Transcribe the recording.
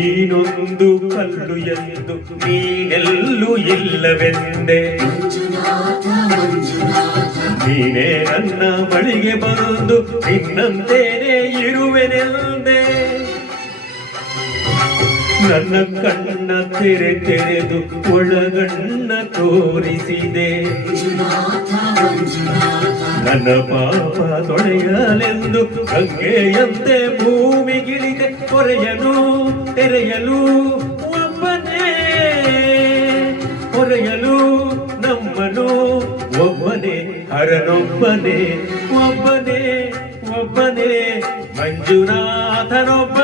ನೀನೊಂದು ಕಲ್ಲು ಎಂದು ನೀನೆಲ್ಲೂ ಇಲ್ಲವೆಂದೆ, ನೀನೇ ನನ್ನ ಬಳಿಗೆ ಬಂದು ನಿನ್ನಂತೇನೆ ಇರುವೆನೆಂದೆ. ನನ್ನ ಕಣ್ಣ ತೆರೆದು ಒಳಗಣ್ಣ ತೋರಿಸಿದೆ, ನನ್ನ ಪಾಪ ತೊಳೆಯಲೆಂದು ಗಂಗೆಯಂತೆ ಭೂಮಿಗಿಳಿದೆ. ಹೊರೆಯಲು ತೆರೆಯಲು ಒಬ್ಬನೇ, ಹೊರೆಯಲು ನಮ್ಮನು ಒಬ್ಬನೇ, ಹರನೊಬ್ಬನೇ, ಒಬ್ಬನೇ ಒಬ್ಬನೇ ಮಂಜುನಾಥನೊಬ್ಬ